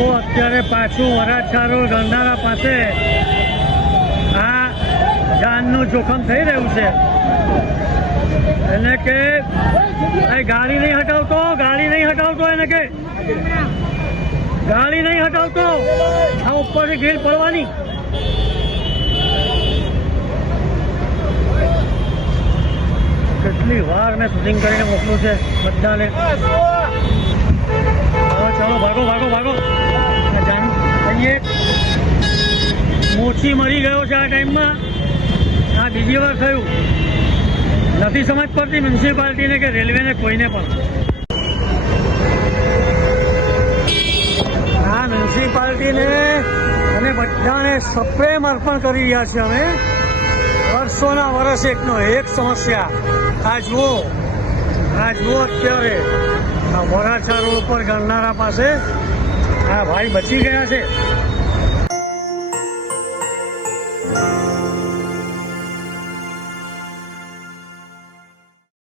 જુઓ અત્યારે પાછું વરાછા રોડ ગંધારા પાસે આ જાનનું જોખમ થઈ રહ્યું છે. એને કે ગાડી નહીં હટાવતો એને કે ગાડી નહીં હટાવતો, આ ઉપરથી ગ્રીલ પડવાની. કેટલી વાર મેં શૂટિંગ કરીને મોકલું છે બધાને. ચાલો ભાગો ભાગો ભાગો. મોચી મરી ગયો છે આ ટાઈમમાં. આ બીજી વાર થયું. નથી સમજ પડતી મ્યુનિસિપાલિટીને કે રેલવેને, કોઈને પણ. આ મ્યુનિસિપાલિટીને અને બધાને સપ્રેમ અર્પણ કરી રહ્યા છે અમે. વર્ષોના વર્ષ એકનો એક સમસ્યા. આ જુઓ અત્યારે આ વરાછા રોડ પર ગરનારા પાસે આ ભાઈ બચી ગયા છે.